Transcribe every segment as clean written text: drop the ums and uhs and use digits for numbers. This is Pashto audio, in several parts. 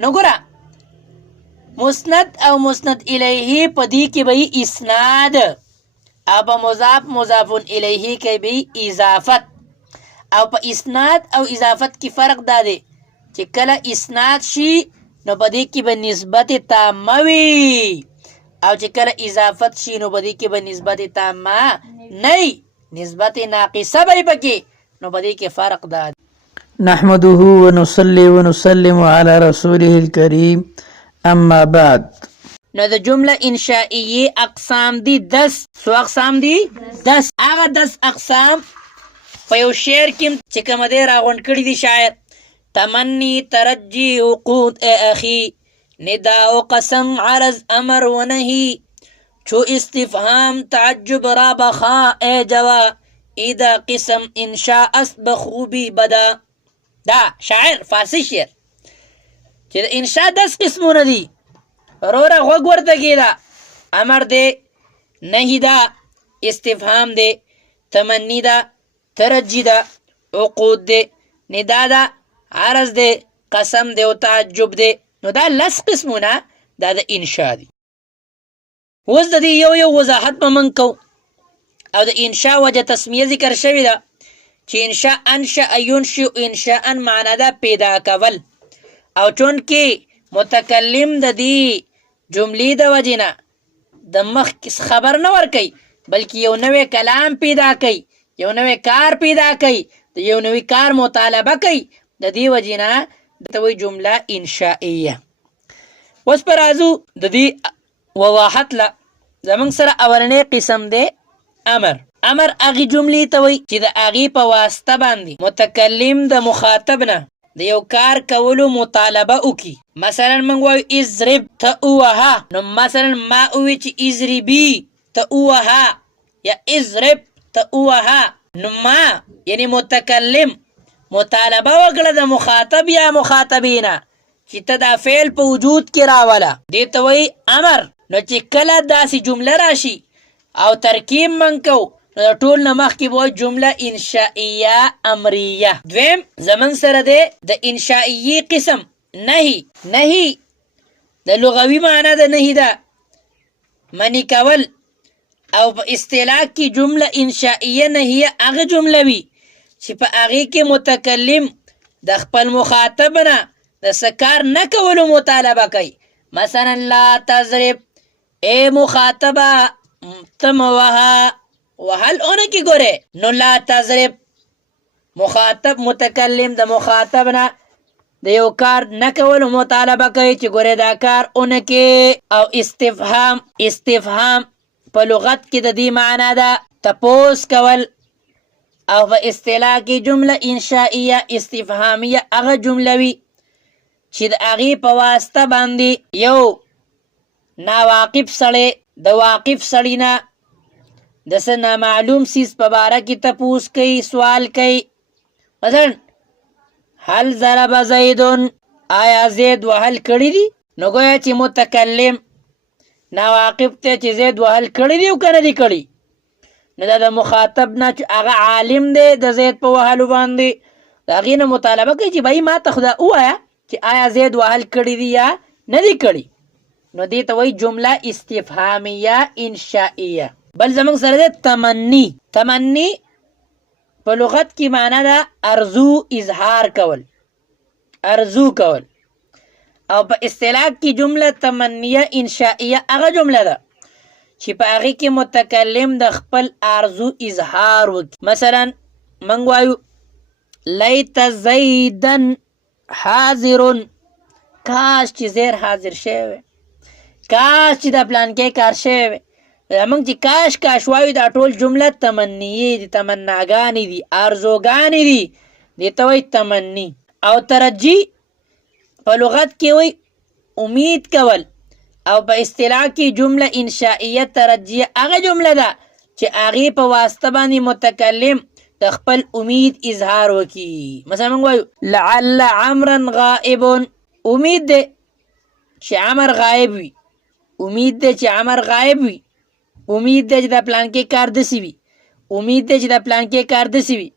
نو ګوره مسند او مسند الیه په دې کې به اسناد او په مضاف مضافون الیه کې به اضافت او په اسناد او اضافت کې فرق دا دی چې کله اسناد شي نو په دې کې به نسبت تامه وي او چې کله اضافت شي نو په دې کې به نسبت تامه نه نسبت ناقصه به پکې نو په دې کې فرق دا دی. نحمده ونصلي ونسلم على رسوله الكريم اما بعد. نو د جمله انشائیه اقسام دي 10. سو اقسام دي 10. هغه 10 اقسام په یو شعر کې چې کوم دی راغونډ کړي دي شاعر. تمنی ترجی وقود اے اخی ندا و قسم عرض امر و نهی چو استفهام تعجب را بخا اے جوا اذا قسم انشاء است بخوبی بدا. دا شاعر فارسی شعر چې د انشاء 10 قسمونه دي. روره غوږ ورته کېده. امر دی، نهی دا، استفهام دی، تمنی دا، ترجی دا، عقود دی، ندا دا، عرض دی، قسم دی او تعجب دی. نو دا 10 قسمونه دا د انشاء دي. اوس د دې یو یو وضاحت به موږ کوو او د انشاء وجه تسمیه ذکر شوې ده چې انشاء انشأ ینشئ انشاء معنا ده پیدا کول او چون کې متکلم د دې جملې د وجې نه د مخ خبر نه ورکوي بلکې یو نوی کلام پیدا کوي، یو نوی کار پیدا کوي، د یو نوی کار مطالبه کوي. د دې وجې نه ته وایي جمله انشائیه. اوس په راځو د دې وضاحت له. زموږ سره اولنی قسم دی امر. امر هغې جملې ته وایي چې د هغې په واسطه باندې متکلم د مخاطب نه د یو کار کولو مطالبه وکړي. مثلا موږ وایو اضرب ته ووهه، نو مثلا ما ووایي چې اضربي ته ووهه یا اضرب ته ووهه، نو ما یعنی متکلم مطالبه وکړه د مخاطب یا مخاطبینه چې ته دا فعل په وجود کې راوله. دې ته وایي امر. نو چې کله داسې جمله راشي او ترکیب من کو نو د ټول نه مخکې به وایي جمله انشائیه امریه. دویم زموږ سره دی د انشائیه قسم نهی. نهی د لغوي معنا د نهی ده منی کول او په اصطلاح کې جمله انشائیه نهیه هغه جمله وي چې په هغې کې متکلم د خپل مخاطب نه د څه کار نه کولو مطالبه کوي. مثلا لا تضرب، ای مخاطبه ته مه وهه، وهل اونه کې ګورې. نو لا تضرب مخاطب متکلم د مخاطب نه د یو کار نه کولو مطالبه کوي چې ګورې دا کار اونه کې. او استفهام، استفهام په لغت کې د دې معنا ده تپوس کول او په اصطلاح کې جمله انشائیه استفهامیه هغه جمله وي چې د هغې په واسطه باندې یو ناواقف سړی د واقف سړي نه د څه نامعلوم څیز په باره کې تپوس کوي، سوال کوي. مثلا هل ضرب زیدون، آیا زید وهل کړي دي؟ نو ګویا چې متکلم ناواقف ته چې زید وهل کړي دي او که نه دي کړي، نو دا د مخاطب نه چې هغه عالم دی د زید په وهلو باندې د هغې نه مطالبه کوي چې بهی ما ته خو دا ووایه چې آیا زید وهل کړي دي یا نه دي کړي. نو دې ته وایي جمله استفهامیه انشائیه. بل زموږ سره دی تمنی. تمنی په لغت کې معنا ده ارزو، اظهار کول، ارزو کول. او په اصطلاح کې جمله تمنیه انشائیه هغه جمله ده چې په هغې کې متکلم د خپل ارزو اظهار وکړي. مثلا موږ وایو لیت زیدن حاضرون، کاش چې زیر حاضر شوی، کاش چې د پلانکې کار شوی. موږ چې کاش کاش وایو دا ټول جمله تمنیې دي، تمناګانې دي، ارزوګانې دي. دې ته وایي تمنی. او ترجی په لغت کې وایي امید کول او په اصطلاح کې جمله انشائیه ترجیه هغه جمله ده چې هغې په واسطه باندې متکلم د خپل امید اظهار وکړي. مثلا موږ وایو لعل عمرا غائب، امید دی چې عمر غایب وي، امید دی چې عمر غایب وي، امید دی چې د پلانکې کار داسې وي، امید دی چې د پلانکې کار داسې وي.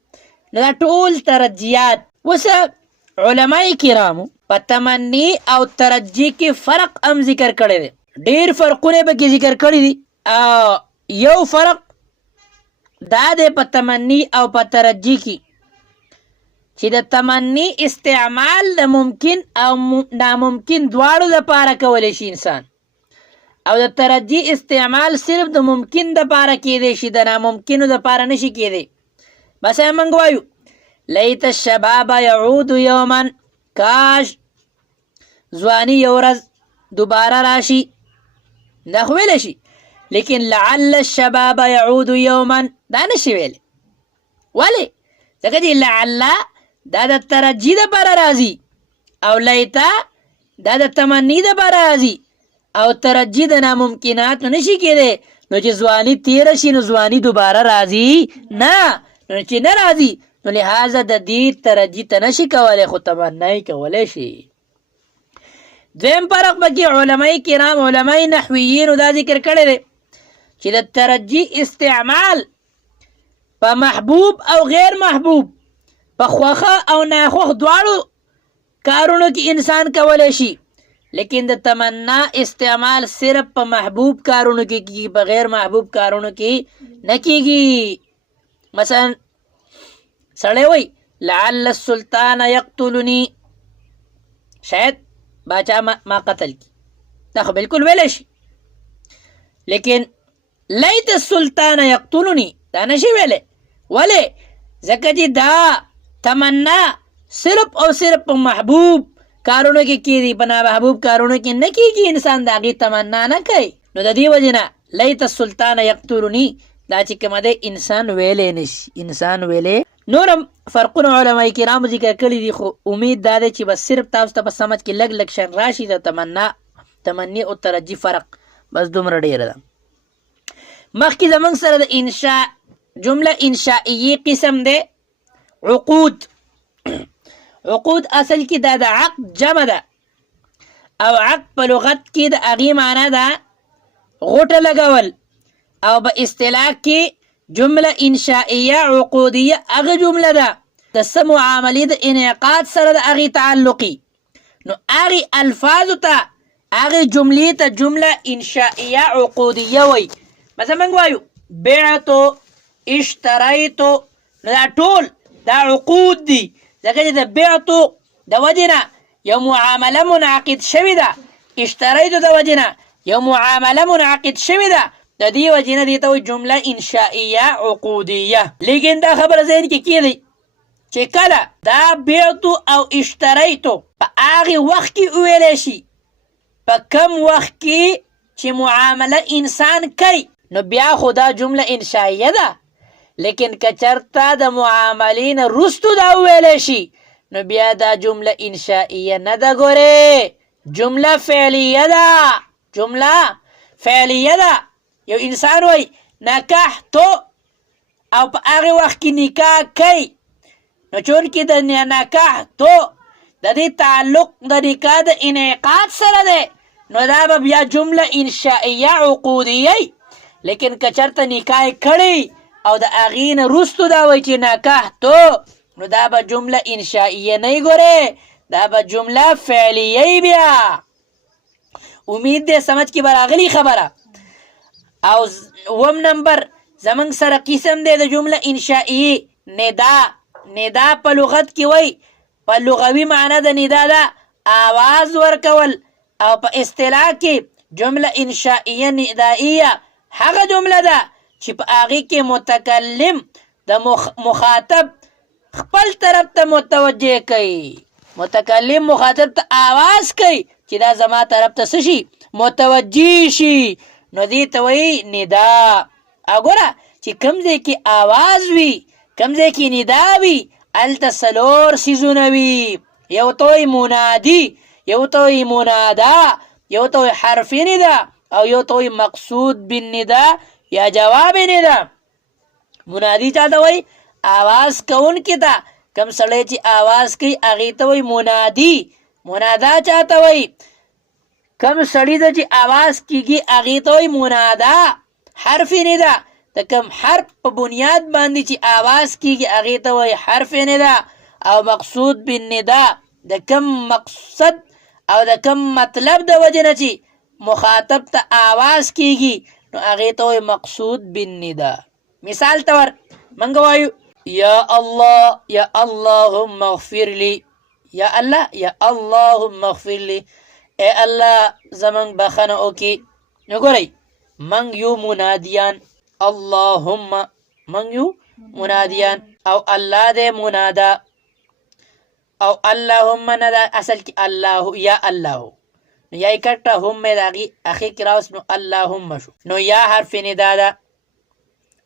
نو دا ټول ترجیات. اوس علماء کرامو په تمنی او ترجی کې فرق هم ذکر کړی دی. ډیر فرقونه به کې ذکر کړی دي. یو فرق دا دی په تمنی او په ترجی کې چې د تمنی استعمال د ممکن او ناممکن دواړو لپاره کولی شي انسان، او د ترجی استعمال صرف د ممکن دپاره کیدی شي، د ناممکنو دپاره نشي کیدی. مثلا موږ وایو لیت الشباب یعود یوما، کاش ځواني یو ورځ دوباره راشي، دا خو ویلی شي. لیکن لعل الشباب یعود یوما دا نشي ویلی. ولې؟ ځکه چې لعل دا د ترجی دپاره راځي او لیتا دا د تمنی دپاره راځي، او ترجی د ناممکناتو نشي کیدی. نو چې ځواني تیره شي نو ځواني دوباره راځي نه، نو چې نه راځي نو لہذا د دې ترجی ته نشي کولی، خو تمنی کولی شي. دویم فرق پکې علماء کرام علماء نحویینو دا ذکر کړی دی چې د ترجی استعمال په محبوب او غیر محبوب، په خوښه او ناخوښ دواړو کارونو کې انسان کولی شي، لیکن د تمنا استعمال صرف په محبوب کارونو کې کیږي، په غیر محبوب کارونو کې نه کیږي. مثلا سړی وای لعل السلطان یقتلنی، شاید باچا ما قتل کی، دا خو بالکل ویلی شي. لیکن لیت السلطان یقتلنی دا نشي ویلی. ولې؟ ځکه چې دا تمنا صرف او صرف په محبوب کارونو کې کیږي، په نامحبوب کارونو کې نه کیږي. انسان د هغې تمنا نه کوي. نو د دې وجې نه لیت السلطان یقتلنی دا چې کومه دی انسان ویلی نشي، انسان ویلی. نورم فرقونه علماء کرامو ذکر کړي دي، خو امید دا دی چې بس صرف تاسو ته په سمجھ کې لږ لږ شان راشي. د تمنی او ترجی فرق بس دومره ډیره ده. مخکې زموږ سره د انشاء جمله انشائیه قسم دی عقود. عقود اصل کې دا د عقد جمع ده، او عقد په لغت کې د هغې معنا ده غوټه لګول، او په اصطلاح کې جمله انشائیه عقودیه هغه جمله ده د څه معاملې د انعقاد سره د هغې تعلقي. نو هغې الفاظو ته هغې جملې ته جمله انشائیه عقودیه وایي. مثلا موږ وایو بعتو اشتریتو، نو دا ټول دا عقود دي، ځکه چې د بعتو د وجې نه یو معامله منعقد شوې ده، اشتریتو د وجې نه یو معامله منعقد شوې ده، د دې وجې نه دې ته وایي جمله انشائیه عقودیه. لیکن دا خبره ذهن کې کیدی چې کله دا بعتو او اشتریتو په هغې وخت کې وویلی شي، په کم وخت کې چې معامله انسان کوي، نو بیا خو دا جمله انشائیه ده. لیکن که چرته د معاملې نه وروستو دا وویلی شي، نو بیا دا جمله انشائیه نه ده. ګورې جمله فعلیه ده، جمله فعلیه ده. یو انسان وای نکحتو او په هغې وخت کې نکاح کوي، نو چونکې د نکحتو د دې تعلق د نکاح د انعقاد سره دی، نو دا به بیا جمله انشائیه عقودیه. لیکن که چرته نکاح کړی او د هغې نه وروستو دا وایي چې نکحتو، نو دا به جمله انشائیه نه. ګورې دا به جمله فعلیه. بیا امید دی سمجھ کې به راغلي خبره. او وم نمبر زمونږ سره قسم دی د جمله انشائیه ندا. ندا په لغت کې وای، په لغوي معنا د ندا ده آواز ورکول، او په اصطلاح کې جمله انشائیه ندائیه هغه جمله ده چې په هغې کې متکلم د مخاطب خپل طرف ته متوجه کوي. متکلم مخاطب ته آواز کوي چې دا زما طرف ته څه شي، متوجه شي، نو دې ته وایي ندا. او ګوره چې کوم ځای کې آواز وي، کوم ځای کې ندا وي، هلته څلور څیزونه وي. یو ته وایي منادي، یو ته وایي منادا، یو ته وایي حرف ندا، او یو ته وایي مقصود بالندا یا جواب ندا. منادي چاته وایي؟ آواز کوونکي ته. کوم سړی چې آواز کوي هغې ته وایي منادي. منادا چاته وایي؟ کم سړی ده چې آواز کیږي هغې ته وایي منادا. حرف ندا د کم حرف په بنیاد باندې چې آواز کیږي هغې ته وایي حرف ندا. او مقصود بالندا د کم مقصد او د کم مطلب د وجه نه چې مخاطب ته آواز کیږي نو هغې ته وایي مقصود بالندا. مثال طور منګه وایو یا الله یا اللهم اغفر لی، یا الله یا اللهم اغفر لی، ای الله زمنګ بخنه وکړي. نو ګورئ منګ یو منادیان، اللهم منګ یو منادیان او الله دې منادا او اللهم نه دا اصل کې الله یا الله نو یا کټه هم مې داغي اخی کې راوس نو اللهم شو. نو یا حرف ندا ده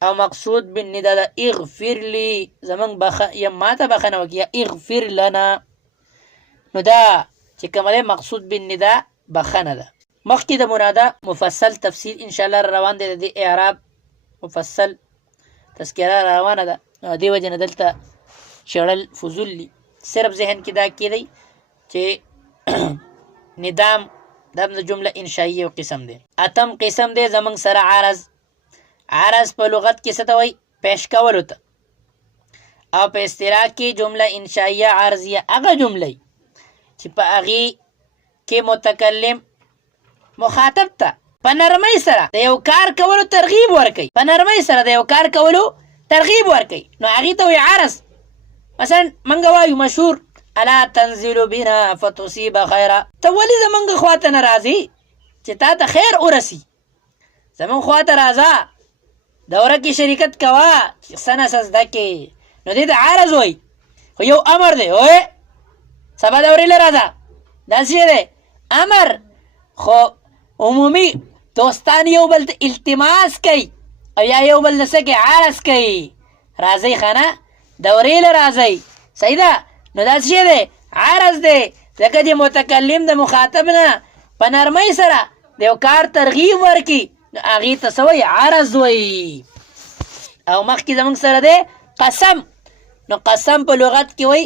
او مقصود بالندا ده اغفر لی زمنګ یا ماته بخنه وکړي، یا اغفر لنا. نو دا چې کومه مقصود بالندا بخنه ده. مخکې د منادا مفصل تفصیل ان شاء الله روان دی، د اعراب مفصل تذکره روانه ده. دې وجه نه دلته شړل فضول دي، صرف ذهن کې دا کېدی چې ندام دا د جمله انشائیه یو قسم دی. اتم قسم دی زمنګ سره عرض. عرض په لغت کې څه ته وایي؟ پیش کولو ته. او په اصطلاح کې جمله انشائیه عرضیه هغه جمله چې په هغې کې متکلم مخاطب ته په نرمۍ سره د یو کار کولو ترغیب ورکوي، په نرمۍ سره د یو کار کولو ترغیب ورکوي، نو هغې ته وایي عرض. مثلا منګه وایو مشهور الا تنزل بنا فتصيب خیرا، ته ولې زمونږ خواته نه راځې چې تا ته خیر ورسي؟ زمونږ خواته راځه، دوره کې شریکت کوه، څه نه څه زده کې. نو دې ته عرض وایي. خو یو امر دی، وایي سبا دورې له راځه، داسې دی امر. خو عمومي دوستان یو بل ته التماس کوي او یا یو بل ته څه کوي؟ عرض کوي، راځئ ښه نه دورې له راځئ، صحیح ده. نو دا څه دی؟ عرض دی، ځکه چې متکلم د مخاطب نه په نرمۍ سره د یو کار ترغیب ورکړي نو هغې ته څه وایي؟ عرض وایي. او مخکې زموږ سره دی قسم. نو قسم په لغت کې وایي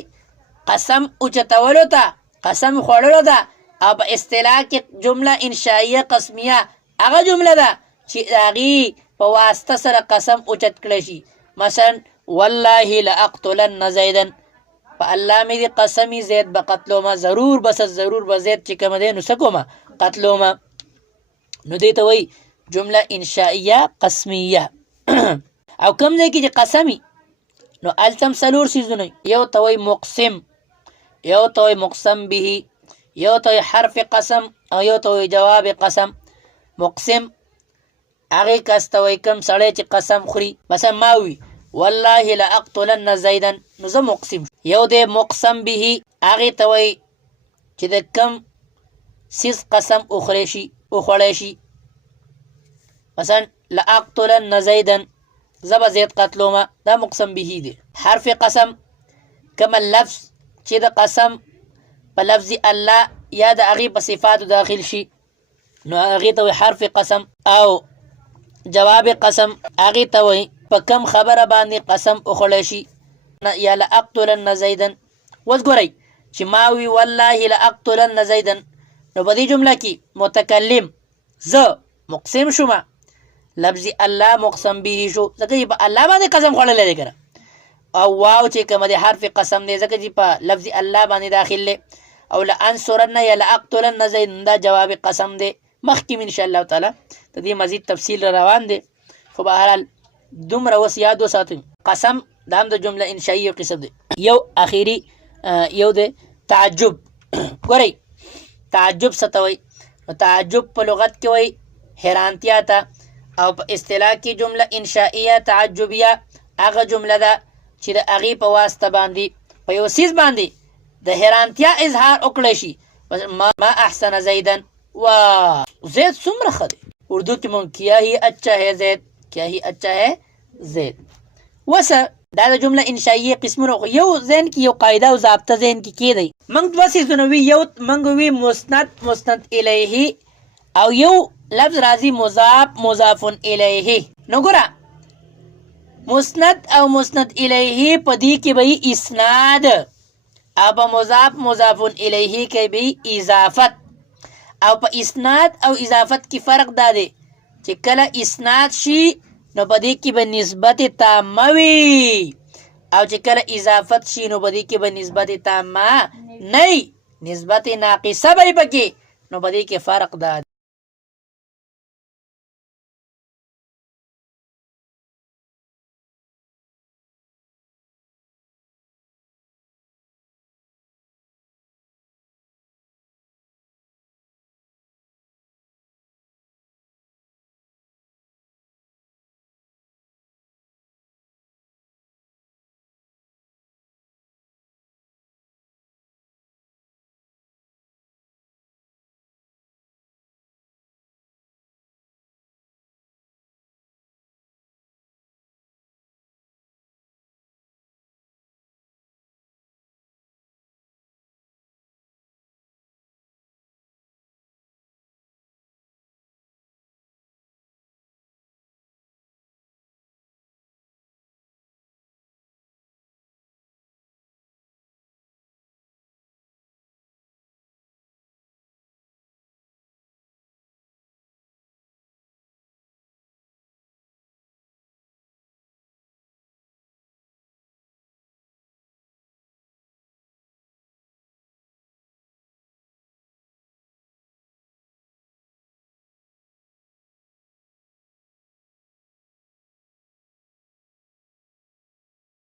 قسم اوچتولو ته، قسم خوړلو ته. او په اصطلاح کې جمله انشائیه قسمیه هغه جمله ده چې د هغې په واسطه سره قسم اوچت کړی شي. مثلا والله لاقتلن زیدا، په الله مې دې قسمي زید به قتلومه، ضرور بس ضرور به زید چې کومه دی نو څه کومه؟ قتلومه. نو دې ته وایي جمله انشائیه قسمیه. او کوم ځای کې چې قسمي نو هلته هم څلور څیزونه، یو ته وایي مقسم، یو ته وایي مقسم به، یو ته وایي حرف قسم او یو ته وایي جواب قسم. مقسم هغې کس ته وایي کوم سړی چې قسم خوري. مثلا ما وي والله لاقتلن زیدا، نو زه مقسم. یو دی مقسم به، هغې ته وایي چې د کم څیز قسم وخوړی شي. مثلا لاقتلن زیدا، زه به زید قتلومه، دا مقسم به دی. حرف قسم کوم لفظ چې د قسم په لفظ الله یا د هغې په صفاتو داخل شي نو هغې ته وایي حرف قسم. او جواب قسم هغې ته وایي په کم خبره باندې قسم وخوړی شي. یا لاقتلن زیدا. اوس ګورئ چې ما وي والله لاقتلن زیدا، نو په دې جمله کې متکلم زه مقسم شومه، لفظ الله مقسم به شو ځکه چې په الله باندې قسم خوړلی دی که. او واو چې کومه د حرف قسم دی ځکه چې په لفظ الله باندې داخل دی. او لانصرن یا لاقتلن زیدا دا جواب قسم دی. مخکې ان شاء الله تعالی د دې مزید تفصیل روان دی. خو بهرحال دومره اوس یاد وساتئ قسم دا هم د جمله انشائیه قسم دی. یو اخیری یو دی تعجب. ګورئ تعجب څه ته وایي؟ تعجب په لغت کې وایي حیرانتیا ته. او په اصطلاح کې جمله انشائیه تعجبیه هغه جمله ده چې د هغې په واسطه باندې په یو څیز باندې د حیرانتیا اظهار وکړی شي. ما احسن زیدن، واہ زید څومره ښه دی. اردو کې مونږ کیا هی اچھا ہے زید، کیا هی اچھا ہے زید. وسه دا د جمله انشائیه قسمونه. یو ذهن کې یو قاعده او ضابطه ذهن کې کېدی. موږ دوه څیزونه وي، یو موږ وي مسند الیه او یو لفظ راځي مضاف الیه. نو ګوره مسند او مسند الیه په دې کې به اسناد او په مضاف الیه کې به اضافت. او په اسناد او اضافت کې فرق دا دی چې کله اسناد شي نو په دې کې به نسبت تامه وي، او چې کله اضافت شي نو بدی کې به نسبت تامه نه نسبت ناقصه به پکې نو بدی کې فرق ده